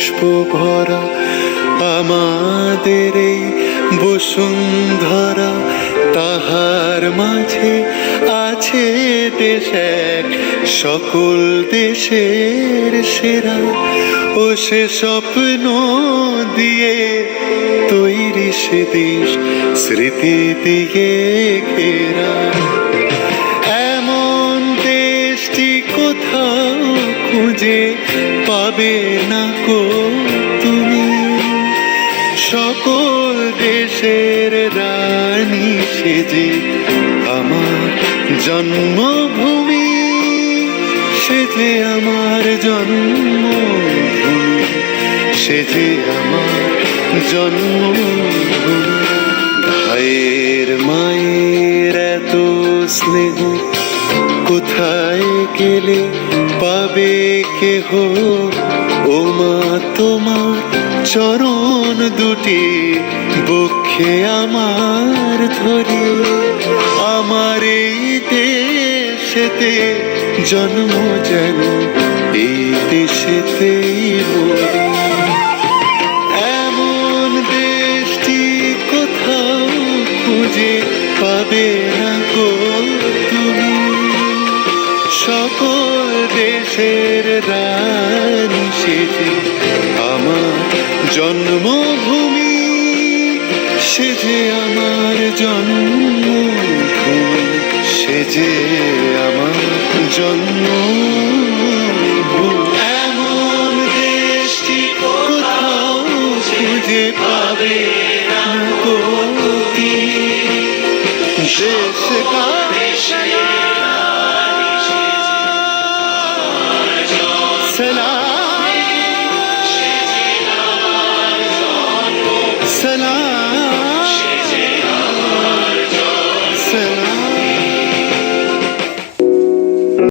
পুষ্প ভরা আমাদের এই বসুন্ধরা, তাহার মাঝে আছে দেশ এক সকল দেশের সেরা। ও সে স্বপ্ন দিয়ে তৈরি সে দেশ স্মৃতি দিয়ে ঘেরা। এমন দেশটি কোথাও খুঁজে পাবে না কো তুমি, সকল দেশের রানী সেজে আমার জন্মভূমি, সেজে আমার জন্মভূমি, সেজে আমার জন্মভূমি। ভাইয়ের মায়ের এত স্নেহ কোথায় গেলে পাবে কেহ, ও মা তোমার চরণ দুটি বক্ষে আমার ধরে। আমার এই দেশেতে জন্ম যেন এই দেশেতেই মরি। এমন দেশটি কোথাও খুঁজে পাবে না গো তুমি, সকল দেশের রানী সেজে আমার জন্মভূমি, সেজে আমার জন্মভূমি, সেজে আমার জন্মভূমি। এমন দেশটি কোথাও খুঁজে পাবে না গো তুমি, দেশ